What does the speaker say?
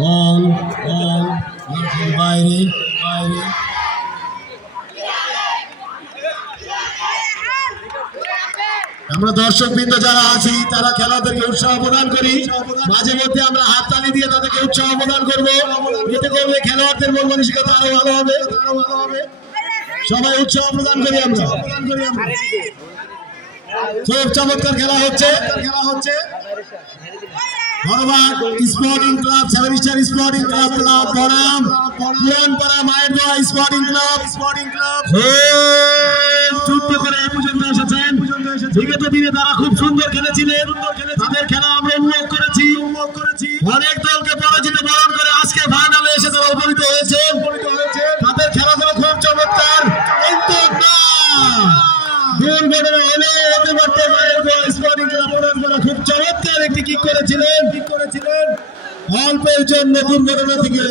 বল বল বাইরে বাইরে। আমরা দর্শকবৃন্দ যারা আছি তারা খেলাদেরকে উৎসাহ প্রদান করি, মাঝে মধ্যে আমরা হাততালি দিয়ে তাদেরকে উৎসাহ প্রদান করবো। এতে করলে খেলোয়াড়দের মন মানসিকতা আরো ভালো হবে। সবাই উৎসাহ প্রদান করি আমরা। খুব চমৎকার খেলা হচ্ছে। ধন্যবাদ sporting club, 7 star sporting club, বনাম পুরানপাড়া মায়ের দোয়া স্পোর্টিং ক্লাব। যুদ্ধ করে এই পর্যন্ত এসেছেন। বিগত দিনে তারা খুব সুন্দর খেলেছিলেন, তাদের খেলা আমরা উপভোগ করেছি। অনেক দলকে পরাজিত বরণ করে আজকে ফাইনালে এসে তারা উপনীত হয়েছে। তাদের খেলাধুলা খুব চমৎকার, কিন্তু দুর্ঘটনা হলে হতে পারতে মায়ের দোয়া স্পোর্টিং ক্লাব পুরানপাড়া খুব চমৎকার একটি কিক করেছিলেন। অল্পের জন্য দুর্ঘটনা থেকে